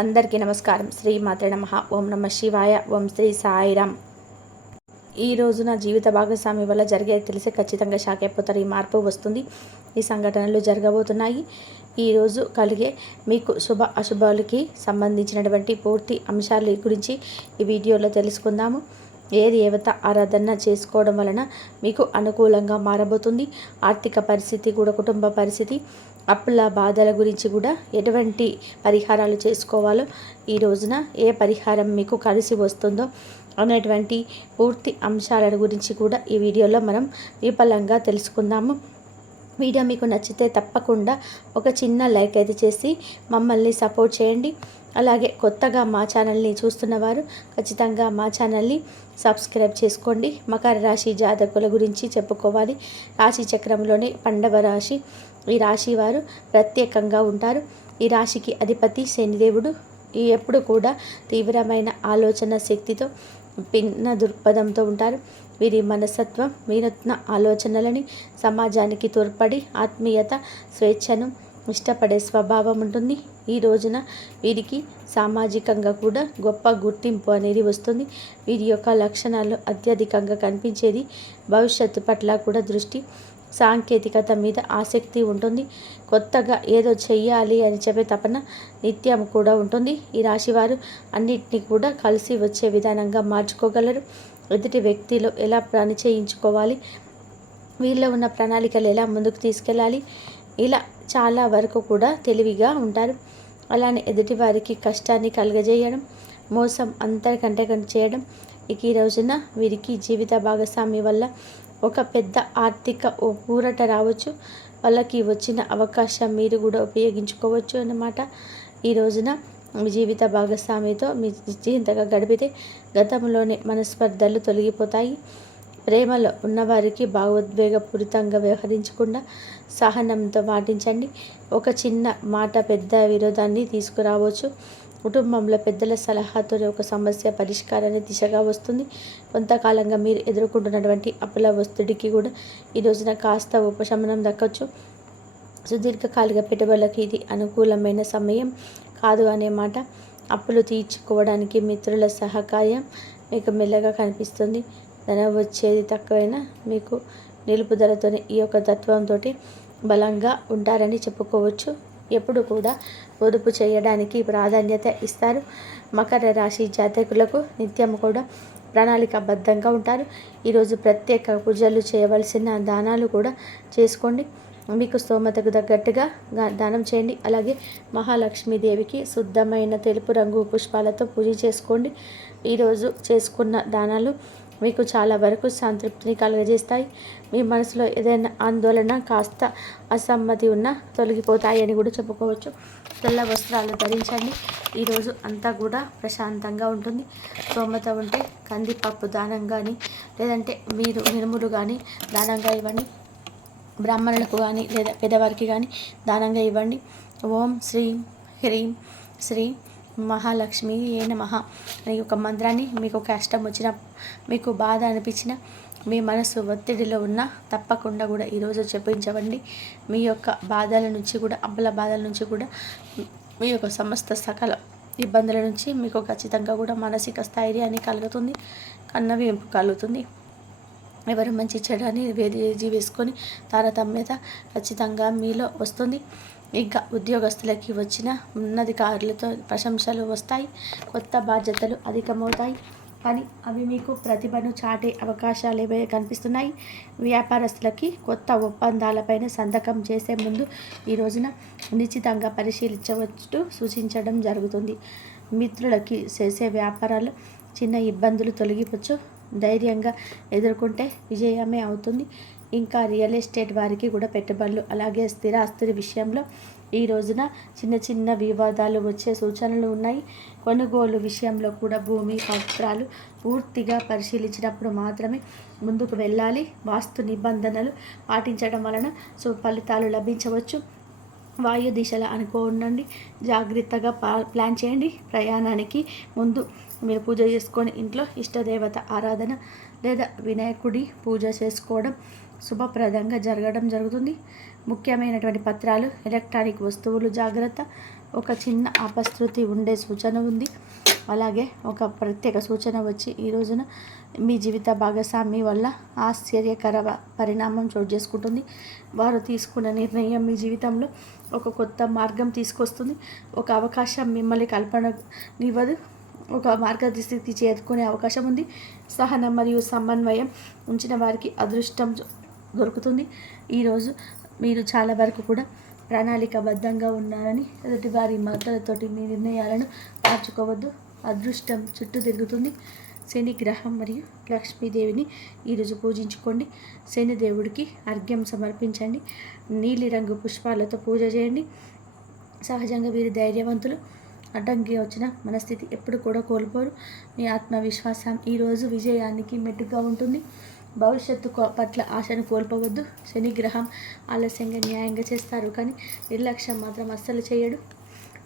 అందరికీ నమస్కారం. శ్రీ మాత్ర నమ. ఓం నమ శివాయ. ఓం శ్రీ సాయిరామ్ ఈ రోజున జీవిత భాగస్వామి వల్ల జరిగేది తెలిసి ఖచ్చితంగా షాక్ అయిపోతారు. ఈ మార్పు వస్తుంది. ఈ సంఘటనలు జరగబోతున్నాయి. ఈరోజు కలిగే మీకు శుభ అశుభాలకి సంబంధించినటువంటి పూర్తి అంశాల గురించి ఈ వీడియోలో తెలుసుకుందాము. ఏ దేవత ఆరాధన చేసుకోవడం వలన మీకు అనుకూలంగా మారబోతుంది. ఆర్థిక పరిస్థితి కూడా కుటుంబ పరిస్థితి అప్పుల బాధల గురించి కూడా ఎటువంటి పరిహారాలు చేసుకోవాలో ఈ రోజున ఏ పరిహారం మీకు కలిసి వస్తుందో అనేటువంటి పూర్తి అంశాల గురించి కూడా ఈ వీడియోలో మనం విఫలంగా తెలుసుకుందాము. వీడియో మీకు నచ్చితే తప్పకుండా ఒక చిన్న లైక్ అయితే చేసి మమ్మల్ని సపోర్ట్ చేయండి. అలాగే కొత్తగా మా ఛానల్ని చూస్తున్న వారు ఖచ్చితంగా మా ఛానల్ని సబ్స్క్రైబ్ చేసుకోండి. మకర రాశి జాతకుల గురించి చెప్పుకోవాలి. రాశి చక్రంలోని పండవ రాశి ఈ రాశి వారు ప్రత్యేకంగా ఉంటారు. ఈ రాశికి అధిపతి శనిదేవుడు. ఈ ఎప్పుడు కూడా తీవ్రమైన ఆలోచన శక్తితో భిన్న దృక్పథంతో ఉంటారు. వీరి మనస్తత్వం వినూత్న ఆలోచనలని సమాజానికి తోడ్పడి ఆత్మీయత స్వేచ్ఛను ఇష్టపడే స్వభావం ఉంటుంది. ఈ రోజున వీరికి సామాజికంగా కూడా గొప్ప గుర్తింపు అనేది వస్తుంది. వీరి యొక్క లక్షణాలు అత్యధికంగా కనిపించేది భవిష్యత్తు పట్ల కూడా దృష్టి సాంకేతికత మీద ఆసక్తి ఉంటుంది. కొత్తగా ఏదో చెయ్యాలి అని చెప్పే తపన నిత్యం కూడా ఉంటుంది. ఈ రాశివారు అన్నిటినీ కూడా కలిసి వచ్చే విధానంగా మార్చుకోగలరు. ఎదుటి వ్యక్తిలో ఎలా పని చేయించుకోవాలి? వీళ్ళలో ఉన్న ప్రణాళికలు ఎలా ముందుకు తీసుకెళ్ళాలి? ఇలా చాలా వరకు కూడా తెలివిగా ఉంటారు. అలానే ఎదుటి వారికి కష్టాన్ని కలుగజేయడం మోసం అంతరికంటే చేయడం ఇక ఈ రోజున వీరికి జీవిత భాగస్వామి వల్ల ఒక పెద్ద ఆర్థిక ఊరట రావచ్చు. వాళ్ళకి వచ్చిన అవకాశం మీరు కూడా ఉపయోగించుకోవచ్చు అన్నమాట. ఈ రోజున మీ జీవిత భాగస్వామితో మీ జీవితంగా గడిపితే గతంలోనే మనస్పర్ధలు తొలగిపోతాయి. ప్రేమలో ఉన్నవారికి భావోద్వేగపూరితంగా వ్యవహరించకుండా సహనంతో పాటించండి. ఒక చిన్న మాట పెద్ద విరోధాన్ని తీసుకురావచ్చు. కుటుంబంలో పెద్దల సలహాతోనే ఒక సమస్య పరిష్కారాన్ని దిశగా వస్తుంది. కొంతకాలంగా మీరు ఎదుర్కొంటున్నటువంటి అప్పుల వస్తుడికి కూడా ఈ రోజున కాస్త ఉపశమనం దక్కవచ్చు సుదీర్ఘకాలిక పెట్టుబడులకు ఇది అనుకూలమైన సమయం కాదు అనే మాట. అప్పులు తీర్చుకోవడానికి మిత్రుల సహకారం మీకు మెల్లగా కనిపిస్తుంది. ధన వచ్చేది తక్కువైనా మీకు నిలుపుదలతోనే ఈ యొక్క తత్వంతో బలంగా ఉంటారని చెప్పుకోవచ్చు. ఎప్పుడు కూడా పొదుపు చేయడానికి ప్రాధాన్యత ఇస్తారు. మకర రాశి జాతకులకు నిత్యం కూడా ప్రణాళికాబద్ధంగా ఉంటారు. ఈరోజు ప్రత్యేక పూజలు చేయవలసిన దానాలు కూడా చేసుకోండి. మీకు స్తోమతకు తగ్గట్టుగా దానం చేయండి. అలాగే మహాలక్ష్మీదేవికి శుద్ధమైన తెలుపు రంగు పుష్పాలతో పూజ చేసుకోండి. ఈరోజు చేసుకున్న దానాలు మీకు చాలా వరకు సంతృప్తిని కలుగజేస్తాయి మీ మనసులో ఏదైనా ఆందోళన కాస్త అసమ్మతి ఉన్నా తొలగిపోతాయి అని కూడా చెప్పుకోవచ్చు. తెల్ల వస్త్రాలు ధరించండి. ఈరోజు అంతా కూడా ప్రశాంతంగా ఉంటుంది. స్తోమత ఉంటే కందిపప్పు దానం కానీ లేదంటే మీరు మినుములు కానీ దానంగా ఇవ్వండి. బ్రాహ్మణులకు కానీ లేదా పేదవారికి కానీ దానంగా ఇవ్వండి. ఓం శ్రీం హ్రీం శ్రీ మహాలక్ష్మి ఏ నమః అనే ఒక మంత్రాన్ని మీకు కష్టం వచ్చిన మీకు బాధ అనిపించిన మీ మనసు ఒత్తిడిలో ఉన్న తప్పకుండా కూడా ఈరోజు చెప్పించవండి మీ యొక్క బాధల నుంచి కూడా అబ్బల బాధల నుంచి కూడా మీ యొక్క సమస్త సకల ఇబ్బందుల నుంచి మీకు ఖచ్చితంగా కూడా మానసిక స్థైర్యాన్ని కలుగుతుంది కన్నవింపు కలుగుతుంది. ఎవరు మంచి చెడని వేది వేసుకొని తారతమ్యత ఖచ్చితంగా మీలో వస్తుంది. ఇంకా ఉద్యోగస్తులకి వచ్చిన ఉన్నధికారులతో ప్రశంసలు వస్తాయి కొత్త బాధ్యతలు అధికమవుతాయి. కానీ అవి మీకు ప్రతిభను చాటే అవకాశాలు ఏవే కనిపిస్తున్నాయి. వ్యాపారస్తులకి కొత్త ఒప్పందాలపైన సంతకం చేసే ముందు ఈ రోజున నిశ్చితంగా పరిశీలించవచ్చు సూచించడం జరుగుతుంది. మిత్రులకి చేసే వ్యాపారాలు చిన్న ఇబ్బందులు తొలగిపోవచ్చు. ధైర్యంగా ఎదుర్కొంటే విజయమే అవుతుంది. ఇంకా రియల్ ఎస్టేట్ వారికి కూడా పెట్టుబడులు అలాగే స్థిరాస్తుల విషయంలో ఈ రోజున చిన్న చిన్న వివాదాలు వచ్చే సూచనలు ఉన్నాయి. కొనుగోలు విషయంలో కూడా భూమి పత్రాలు పూర్తిగా పరిశీలించినప్పుడు మాత్రమే ముందుకు వెళ్ళాలి. వాస్తు నిబంధనలు పాటించడం వలన సో ఫలితాలు లభించవచ్చు. వాయు దిశల అనుకోండి జాగ్రత్తగా ప్లాన్ చేయండి. ప్రయాణానికి ముందు మీరు పూజ చేసుకొని ఇంట్లో ఇష్టదేవత ఆరాధన లేదా వినాయకుడి పూజ చేసుకోవడం శుభప్రదంగా జరగడం జరుగుతుంది. ముఖ్యమైనటువంటి పత్రాలు ఎలక్ట్రానిక్ వస్తువులు జాగ్రత్త. ఒక చిన్న అపశృతి ఉండే సూచన ఉంది. అలాగే ఒక ప్రత్యేక సూచన వచ్చి ఈ రోజున మీ జీవిత భాగస్వామి వల్ల ఆశ్చర్యకర పరిణామం చోటు చేసుకుంటుంది. వారు తీసుకున్న నిర్ణయం మీ జీవితంలో ఒక కొత్త మార్గం తీసుకొస్తుంది. ఒక అవకాశం మిమ్మల్ని కల్పననివ్వదు. ఒక మార్గదర్శికి చేరుకునే అవకాశం ఉంది. సహనం మరియు సమన్వయం ఉంచిన వారికి అదృష్టం దొరుకుతుంది. ఈరోజు మీరు చాలా వరకు కూడా ప్రణాళికబద్ధంగా ఉన్నారని ఎదుటి వారి మాటలతోటి మీ నిర్ణయాలను మార్చుకోవద్దు. అదృష్టం చుట్టూ తిరుగుతుంది. శని గ్రహం మరియు లక్ష్మీదేవిని ఈరోజు పూజించుకోండి. శని దేవుడికి అర్ఘ్యం సమర్పించండి. నీలిరంగు పుష్పాలతో పూజ చేయండి. సహజంగా వీరి ధైర్యవంతులు. అడ్డంకి వచ్చిన మనస్థితి ఎప్పుడు కూడా కోల్పోరు. మీ ఆత్మవిశ్వాసం ఈరోజు విజయానికి మెట్టుగా ఉంటుంది. భవిష్యత్తు పట్ల ఆశను కోల్పోవద్దు. శనిగ్రహం ఆలస్యంగా న్యాయంగా చేస్తారు కానీ నిర్లక్ష్యం మాత్రం అస్సలు చేయడు.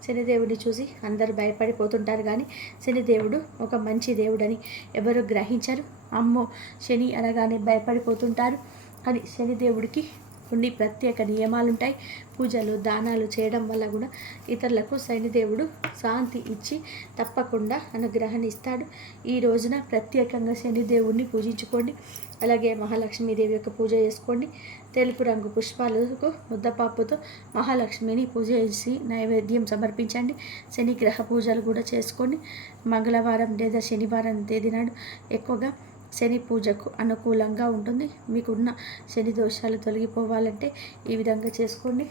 శనిదేవుడిని చూసి అందరూ భయపడిపోతుంటారు కానీ శనిదేవుడు ఒక మంచి దేవుడని ఎవరు గ్రహించరు. అమ్మో శని అనగానే భయపడిపోతుంటారు. కానీ శనిదేవుడికి కొన్ని ప్రత్యేక నియమాలు ఉంటాయి పూజలు దానాలు చేయడం వల్ల కూడా ఇతరులకు శనిదేవుడు శాంతి ఇచ్చి తప్పకుండా అనుగ్రహం ఇస్తాడు ఈ రోజున ప్రత్యేకంగా శనిదేవుడిని పూజించుకోండి. అలాగే మహాలక్ష్మీదేవి యొక్క పూజ చేసుకోండి. తెలుపు రంగు పుష్పాలకు ముద్దపాపుతో మహాలక్ష్మిని పూజ చేసి నైవేద్యం సమర్పించండి. శనిగ్రహ పూజలు కూడా చేసుకోండి. మంగళవారం లేదా శనివారం తేదీ నాడు ఎక్కువగా శని పూజకు అనుకూలంగా ఉంటుంది. మీకున్న శని దోషాలు తొలగిపోవాలంటే ఈ విధంగా చేసుకోండి.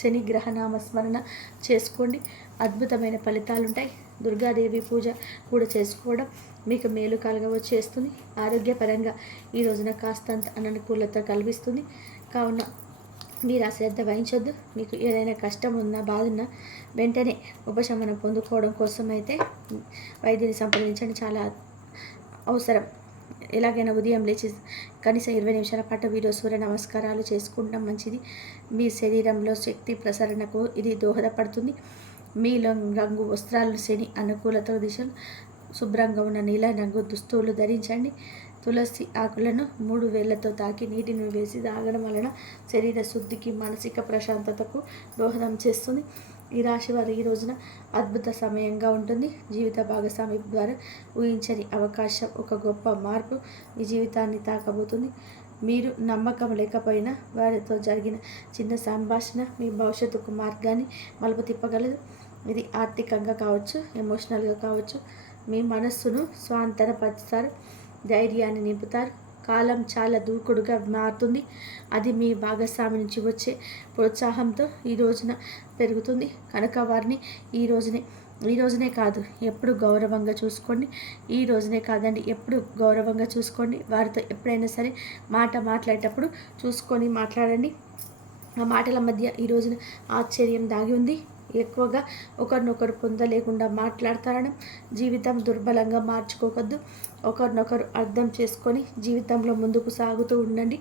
శని గ్రహనామ స్మరణ చేసుకోండి. అద్భుతమైన ఫలితాలు ఉంటాయి. దుర్గాదేవి పూజ కూడా చేసుకోవడం మీకు మేలు కలగవచ్చు చేస్తుంది. ఆరోగ్యపరంగా ఈ రోజున కాస్తంత అననుకూలత కల్పిస్తుంది కావున మీరు అశ్రద్ధ వహించొద్దు. మీకు ఏదైనా కష్టం ఉన్నా బాధ ఉన్నా వెంటనే ఉపశమనం పొందుకోవడం కోసం అయితే వైద్యుని సంప్రదించండి. చాలా అవసరం. ఎలాగైనా ఉదయం లేచి కనీసం ఇరవై నిమిషాల పాటు వీడియో సూర్య నమస్కారాలు చేసుకుంటాం మంచిది. మీ శరీరంలో శక్తి ప్రసరణకు ఇది దోహదపడుతుంది. మీలో రంగు వస్త్రాలు శని అనుకూలత దిశలు శుభ్రంగా ఉన్న నీల రంగు దుస్తువులు ధరించండి. తులసి ఆకులను మూడు వేళ్ళతో తాకి నీటిని వేసి తాగడం వలన శరీర శుద్ధికి మానసిక ప్రశాంతతకు దోహదం చేస్తుంది. ఈ రాశి వారు ఈ రోజున అద్భుత సమయంగా ఉంటుంది. జీవిత భాగస్వామి ద్వారా ఊహించని అవకాశం ఒక గొప్ప మార్పు మీ జీవితాన్ని తాకబోతుంది. మీరు నమ్మకం లేకపోయినా వారితో జరిగిన చిన్న సంభాషణ మీ భవిష్యత్తుకు మార్గాన్ని మలుపు తిప్పగలదు. ఇది ఆర్థికంగా కావచ్చు ఎమోషనల్గా కావచ్చు. మీ మనస్సును స్వాంతనపరుస్తారు ధైర్యాన్ని నింపుతారు. కాలం చాలా దూకుడుగా మారుతుంది. అది మీ భాగస్వామి నుంచి వచ్చే ప్రోత్సాహంతో ఈ రోజున పెరుగుతుంది. కనుక వారిని ఈ రోజునే ఈ రోజునే కాదు ఎప్పుడు గౌరవంగా చూసుకోండి. ఈ రోజునే కాదండి ఎప్పుడు గౌరవంగా చూసుకోండి. వారితో ఎప్పుడైనా సరే మాట మాట్లాడేటప్పుడు చూసుకొని మాట్లాడండి. ఆ మాటల మధ్య ఈ రోజున ఆశ్చర్యం దాగి ఉంది. ఎక్కువగా ఒకరినొకరు పొందలేకుండా మాట్లాడతారడం జీవితం దుర్బలంగా మార్చుకోవద్దు. ఒకరినొకరు అర్థం చేసుకొని జీవితంలో ముందుకు సాగుతూ ఉండండి.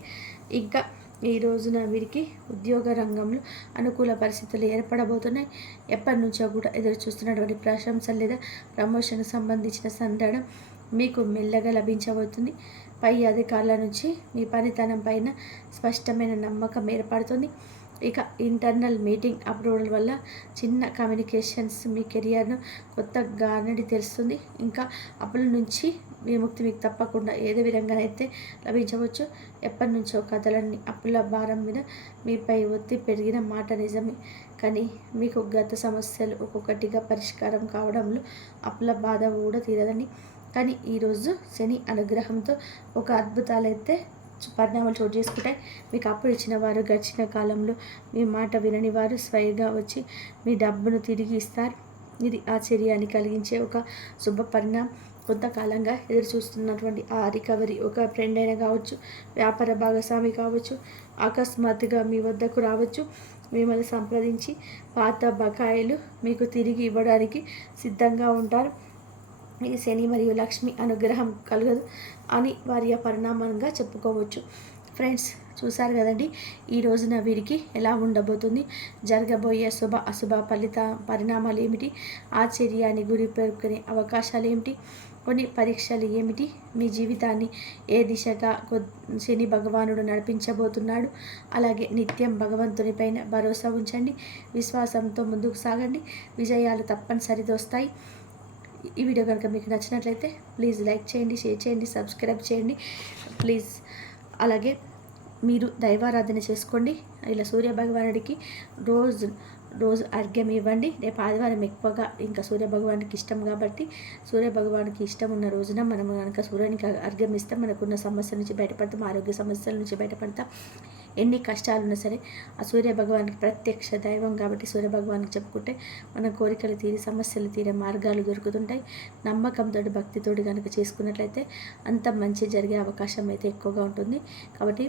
ఇంకా ఈ రోజున వీరికి ఉద్యోగ రంగంలో అనుకూల పరిస్థితులు ఏర్పడబోతున్నాయి. ఎప్పటి నుంచో కూడా ఎదురు చూస్తున్నటువంటి ప్రశంస లేదా ప్రమోషన్కి సంబంధించిన సందడం మీకు మెల్లగా లభించబోతుంది. పై అధికారుల నుంచి మీ పనితనం పైన స్పష్టమైన నమ్మకం ఏర్పడుతుంది. ఇక ఇంటర్నల్ మీటింగ్ అప్రూవల్ వల్ల చిన్న కమ్యూనికేషన్స్ మీ కెరియర్ను కొత్త గానడి తెలుస్తుంది. ఇంకా అప్పుల నుంచి విముక్తి మీకు తప్పకుండా ఏదే విధంగానైతే లభించవచ్చు. ఎప్పటి నుంచో కథలన్నీ అప్పుల భారం మీద మీపై ఒత్తి పెరిగిన మాట నిజమే. కానీ మీకు గత సమస్యలు ఒక్కొక్కటిగా పరిష్కారం కావడంలో అప్పుల బాధ కూడా తీరదని కానీ ఈరోజు శని అనుగ్రహంతో ఒక అద్భుతాలైతే పరిణామాలు చోటు చేసుకుంటాయి. మీకు అప్పుడు ఇచ్చిన వారు గడిచిన కాలంలో మీ మాట వినని వారు స్వయంగా వచ్చి మీ డబ్బును తిరిగి ఇస్తారు. ఇది ఆశ్చర్యాన్ని కలిగించే ఒక శుభ పరిణామం. కొంతకాలంగా ఎదురు చూస్తున్నటువంటి ఆ రికవరీ ఒక ఫ్రెండ్ అయినా కావచ్చు వ్యాపార భాగస్వామి కావచ్చు అకస్మాత్తుగా మీ వద్దకు రావచ్చు. మిమ్మల్ని సంప్రదించి పాత బకాయిలు మీకు తిరిగి ఇవ్వడానికి సిద్ధంగా ఉంటారు. ఈ శని మరియు లక్ష్మి అనుగ్రహం కలగదు అని వారి పరిణామంగా చెప్పుకోవచ్చు. ఫ్రెండ్స్ చూసారు కదండి? ఈ రోజున వీరికి ఎలా ఉండబోతుంది? జరగబోయే శుభ అశుభ ఫలిత పరిణామాలు ఏమిటి? ఆశ్చర్యాన్ని గురి పేర్కొనే అవకాశాలు ఏమిటి? కొన్ని పరీక్షలు ఏమిటి? మీ జీవితాన్ని ఏ దిశగా శని భగవానుడు నడిపించబోతున్నాడు? అలాగే నిత్యం భగవంతుని పైన భరోసా ఉంచండి. విశ్వాసంతో ముందుకు సాగండి. విజయాలు తప్పనిసరిదొస్తాయి వస్తాయి. ఈ వీడియో కనుక మీకు నచ్చినట్లయితే ప్లీజ్ లైక్ చేయండి షేర్ చేయండి సబ్స్క్రైబ్ చేయండి. ప్లీజ్. అలాగే మీరు దైవారాధన చేసుకోండి. ఇలా సూర్య భగవానుడికి రోజు రోజు అర్ఘ్యం ఇవ్వండి. రేపు ఆదివారం ఎక్కువగా ఇంకా సూర్య భగవానికి ఇష్టం కాబట్టి సూర్య భగవానికి ఇష్టం ఉన్న రోజున మనం కనుక సూర్యునికి అర్ఘ్యం ఇస్తే మనకున్న సమస్యల నుంచి బయటపడతాం ఆరోగ్య సమస్యల నుంచి బయటపడతాం. ఎన్ని కష్టాలు ఉన్నా సరే ఆ సూర్య భగవానికి ప్రత్యక్ష దైవం కాబట్టి సూర్య భగవానికి చెప్పుకుంటే మన కోరికలు తీరి సమస్యలు తీరే మార్గాలు దొరుకుతుంటాయి. నమ్మకంతో భక్తితోటి కనుక చేసుకున్నట్లయితే అంత మంచి జరిగే అవకాశం అయితే ఎక్కువగా ఉంటుంది. కాబట్టి